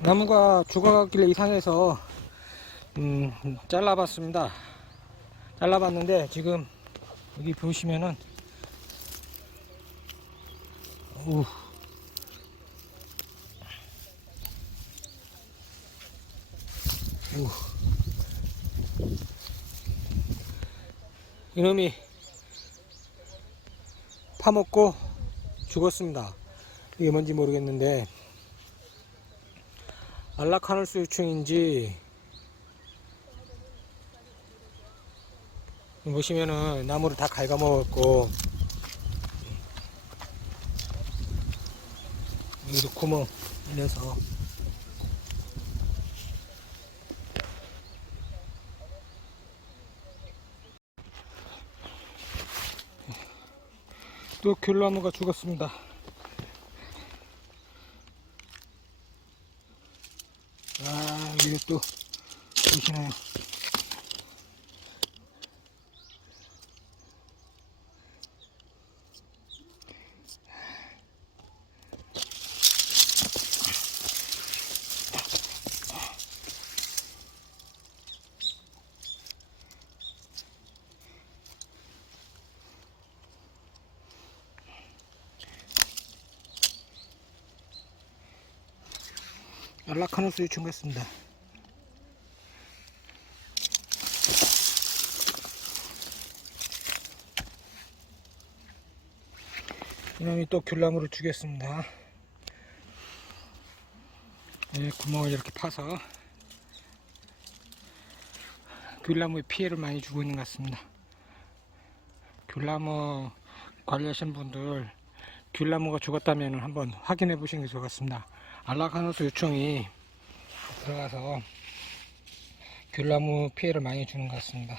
나무가 죽어가길래 이상해서 음, 잘라봤습니다. 잘라봤는데 지금 여기 보시면은 우 우. 이놈이 파먹고 죽었습니다. 이게 뭔지 모르겠는데 안락하늘수 유충인지 보시면은 나무를 다 갉아먹었고 여기도 구멍 내서 또 귤나무가 죽었습니다. 아, 이게 또 보시나요? 안락하늘수 유충 같습니다. 이놈이 또 귤나무를 주겠습니다. 네, 구멍을 이렇게 파서 귤나무에 피해를 많이 주고 있는 것 같습니다. 귤나무 관리하시는 분들 귤나무가 죽었다면 한번 확인해 보시는 게 좋을 것 같습니다. 안락하노스 요청이 들어가서 귤나무 피해를 많이 주는 것 같습니다.